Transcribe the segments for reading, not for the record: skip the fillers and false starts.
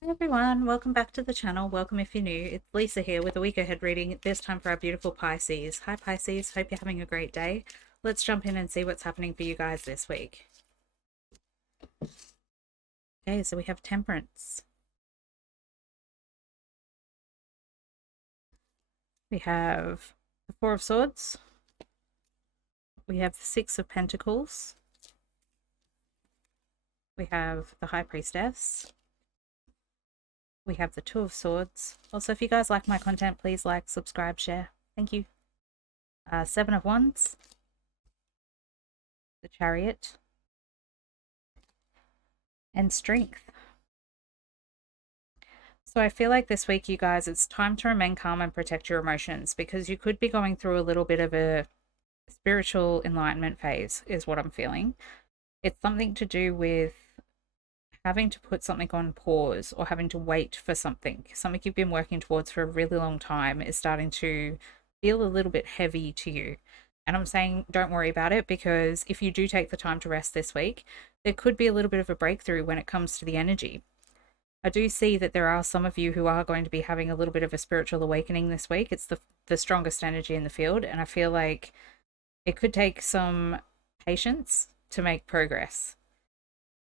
Hey everyone, welcome back to the channel. Welcome if you're new. It's Lisa here with a week ahead reading, this time for our beautiful Pisces. Hi Pisces, hope you're having a great day. Let's jump in and see what's happening for you guys this week. Okay, so we have Temperance. We have the Four of Swords. We have the Six of Pentacles. We have the High Priestess. We have the Two of Swords. Also, if you guys like my content, please like, subscribe, share. Thank you. Seven of Wands. The Chariot. And Strength. So I feel like this week, you guys, it's time to remain calm and protect your emotions, because you could be going through a little bit of a spiritual enlightenment phase, is what I'm feeling. It's something to do with having to put something on pause or having to wait for something. Something you've been working towards for a really long time is starting to feel a little bit heavy to you. And I'm saying don't worry about it, because if you do take the time to rest this week, there could be a little bit of a breakthrough when it comes to the energy. I do see that there are some of you who are going to be having a little bit of a spiritual awakening this week. It's the strongest energy in the field, and I feel like it could take some patience to make progress.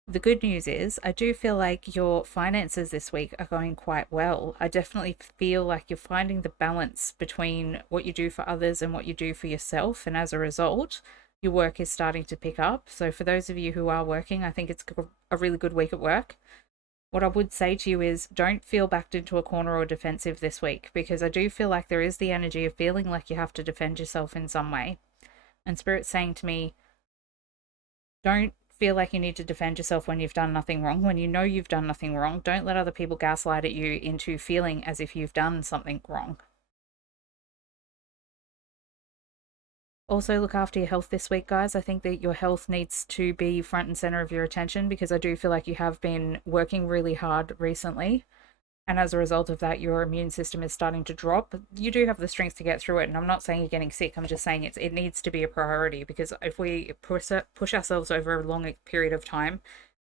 The good news is I do feel like your finances this week are going quite well. I definitely feel like you're finding the balance between what you do for others and what you do for yourself, and as a result, your work is starting to pick up. So for those of you who are working, I think it's a really good week at work. What I would say to you is don't feel backed into a corner or defensive this week, because I do feel like there is the energy of feeling like you have to defend yourself in some way. And Spirit's saying to me, don't feel like you need to defend yourself when you've done nothing wrong. When you know you've done nothing wrong, don't let other people gaslight at you into feeling as if you've done something wrong. Also, look after your health this week, guys. I think that your health needs to be front and center of your attention, because I do feel like you have been working really hard recently. And as a result of that, your immune system is starting to drop. You do have the strength to get through it. And I'm not saying you're getting sick. I'm just saying it needs to be a priority, because if we push ourselves over a long period of time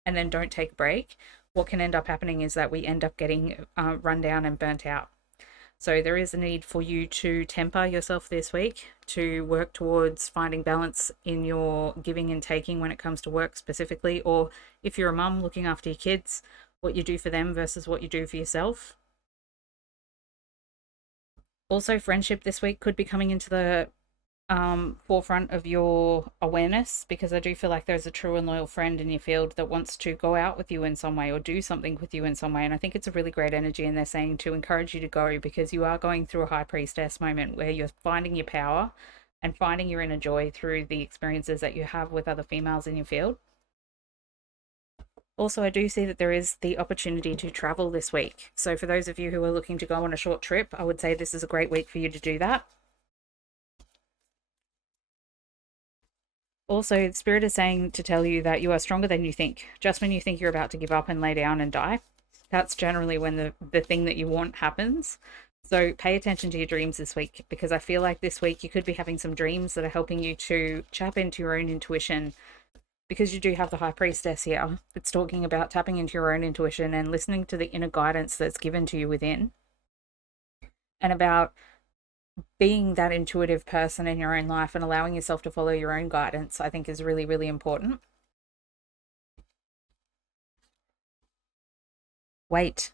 and then don't take a break, what can end up happening is that we end up getting run down and burnt out. So there is a need for you to temper yourself this week, to work towards finding balance in your giving and taking when it comes to work specifically, or if you're a mum looking after your kids, what you do for them versus what you do for yourself. Also, friendship this week could be coming into the forefront of your awareness, because I do feel like there's a true and loyal friend in your field that wants to go out with you in some way or do something with you in some way. And I think it's a really great energy, and they're saying to encourage you to go, because you are going through a high priestess moment where you're finding your power and finding your inner joy through the experiences that you have with other females in your field. Also, I do see that there is the opportunity to travel this week. So for those of you who are looking to go on a short trip, I would say this is a great week for you to do that. Also, Spirit is saying to tell you that you are stronger than you think. Just when you think you're about to give up and lay down and die, that's generally when the thing that you want happens. So pay attention to your dreams this week, because I feel like this week you could be having some dreams that are helping you to tap into your own intuition, because you do have the High Priestess here. It's talking about tapping into your own intuition and listening to the inner guidance that's given to you within, and about being that intuitive person in your own life and allowing yourself to follow your own guidance, I think is really, really important. Wait,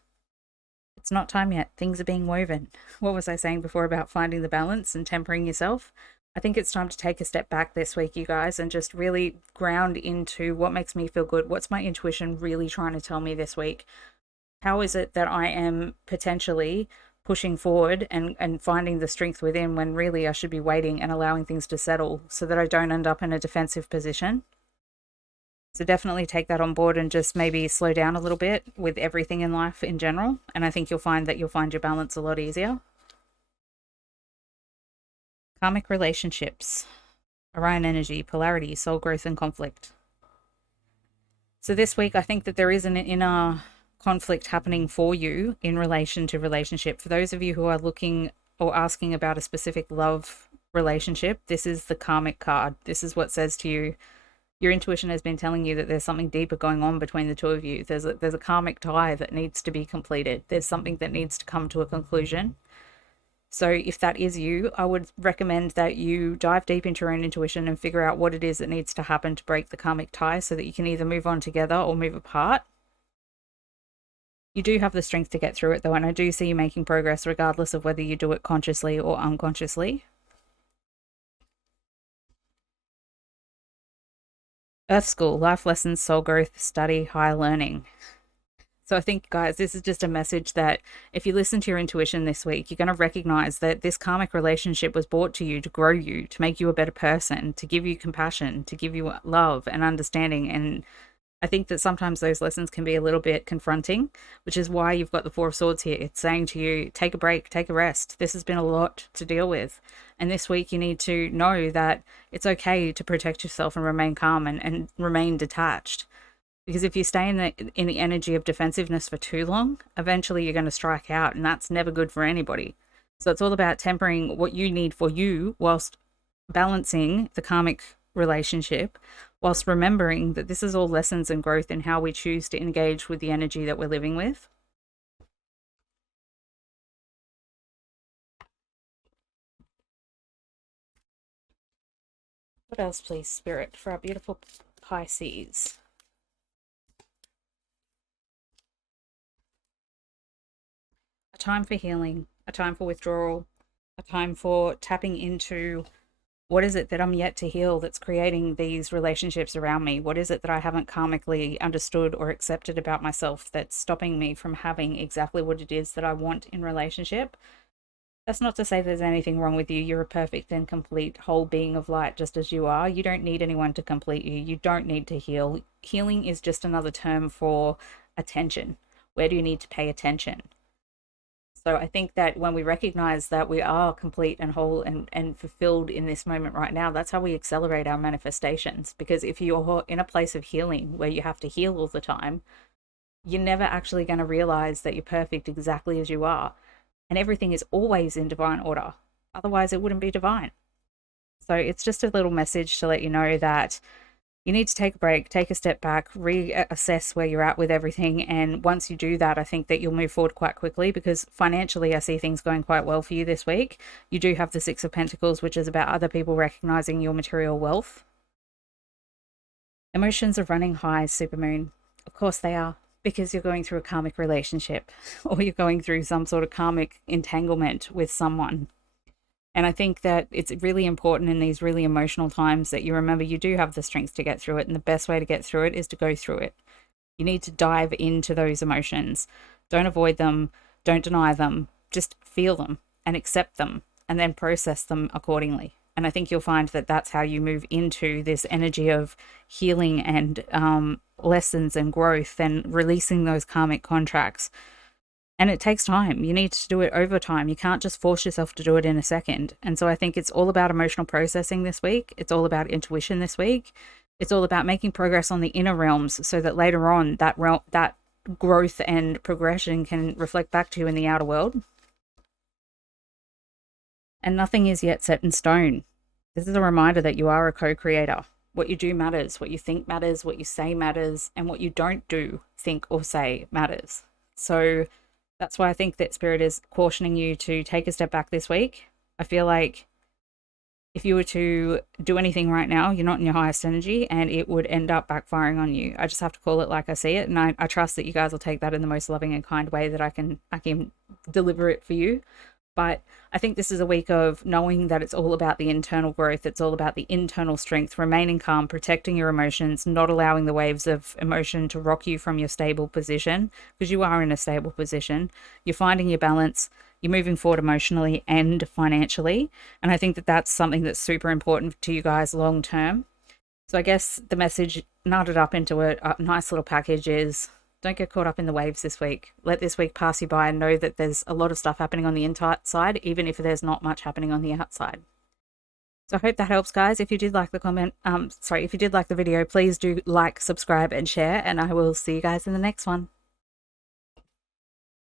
it's not time yet. Things are being woven. What was I saying before about finding the balance and tempering yourself? I think it's time to take a step back this week, you guys, and just really ground into what makes me feel good. What's my intuition really trying to tell me this week? How is it that I am potentially pushing forward and finding the strength within, when really I should be waiting and allowing things to settle so that I don't end up in a defensive position? So definitely take that on board and just maybe slow down a little bit with everything in life in general. And I think you'll find that you'll find your balance a lot easier. Karmic relationships, Orion energy, polarity, soul growth, and conflict. So this week, I think that there is an inner conflict happening for you in relation to relationship. For those of you who are looking or asking about a specific love relationship, this is the karmic card. This is what says to you, Your intuition has been telling you that there's something deeper going on between the two of you. There's a karmic tie that needs to be completed. There's something that needs to come to a conclusion. So if that is you, I would recommend that you dive deep into your own intuition and figure out what it is that needs to happen to break the karmic tie so that you can either move on together or move apart. You do have the strength to get through it though, and I do see you making progress regardless of whether you do it consciously or unconsciously. Earth School, life lessons, soul growth, study, higher learning. So I think, guys, this is just a message that if you listen to your intuition this week, you're going to recognize that this karmic relationship was brought to you to grow you, to make you a better person, to give you compassion, to give you love and understanding. And I think that sometimes those lessons can be a little bit confronting, which is why you've got the Four of Swords here. It's saying to you, take a break, take a rest. This has been a lot to deal with. And this week you need to know that it's okay to protect yourself and remain calm and remain detached. Because if you stay in the energy of defensiveness for too long, eventually you're going to strike out, and that's never good for anybody. So it's all about tempering what you need for you whilst balancing the karmic relationship, whilst remembering that this is all lessons and growth in how we choose to engage with the energy that we're living with. What else, please, Spirit, for our beautiful Pisces? A time for healing, a time for withdrawal, a time for tapping into what is it that I'm yet to heal that's creating these relationships around me? What is it that I haven't karmically understood or accepted about myself that's stopping me from having exactly what it is that I want in relationship? That's not to say there's anything wrong with you. You're a perfect and complete whole being of light just as you are. You don't need anyone to complete you. You don't need to heal. Healing is just another term for attention. Where do you need to pay attention? So I think that when we recognize that we are complete and whole and fulfilled in this moment right now, that's how we accelerate our manifestations. Because if you're in a place of healing where you have to heal all the time, you're never actually going to realize that you're perfect exactly as you are. And everything is always in divine order. Otherwise, it wouldn't be divine. So it's just a little message to let you know that you need to take a break, take a step back, reassess where you're at with everything. And once you do that, I think that you'll move forward quite quickly, because financially, I see things going quite well for you this week. You do have the Six of Pentacles, which is about other people recognizing your material wealth. Emotions are running high, Supermoon. Of course they are, because you're going through a karmic relationship or you're going through some sort of karmic entanglement with someone. And I think that it's really important in these really emotional times that you remember you do have the strength to get through it. And the best way to get through it is to go through it. You need to dive into those emotions. Don't avoid them. Don't deny them. Just feel them and accept them and then process them accordingly. And I think you'll find that that's how you move into this energy of healing and lessons and growth and releasing those karmic contracts. And it takes time. You need to do it over time. You can't just force yourself to do it in a second. And so I think it's all about emotional processing this week. It's all about intuition this week. It's all about making progress on the inner realms so that later on that growth and progression can reflect back to you in the outer world. And nothing is yet set in stone. This is a reminder that you are a co-creator. What you do matters. What you think matters. What you say matters. And what you don't do, think, or say matters. So that's why I think that Spirit is cautioning you to take a step back this week. I feel like if you were to do anything right now, you're not in your highest energy and it would end up backfiring on you. I just have to call it like I see it. And I trust that you guys will take that in the most loving and kind way that I can deliver it for you. But I think this is a week of knowing that it's all about the internal growth. It's all about the internal strength, remaining calm, protecting your emotions, not allowing the waves of emotion to rock you from your stable position, because you are in a stable position. You're finding your balance. You're moving forward emotionally and financially. And I think that that's something that's super important to you guys long term. So I guess the message knotted up into a nice little package is, don't get caught up in the waves this week. Let this week pass you by and know that there's a lot of stuff happening on the inside, even if there's not much happening on the outside. So I hope that helps, guys. If you did like if you did like the video, please do like, subscribe, and share, and I will see you guys in the next one.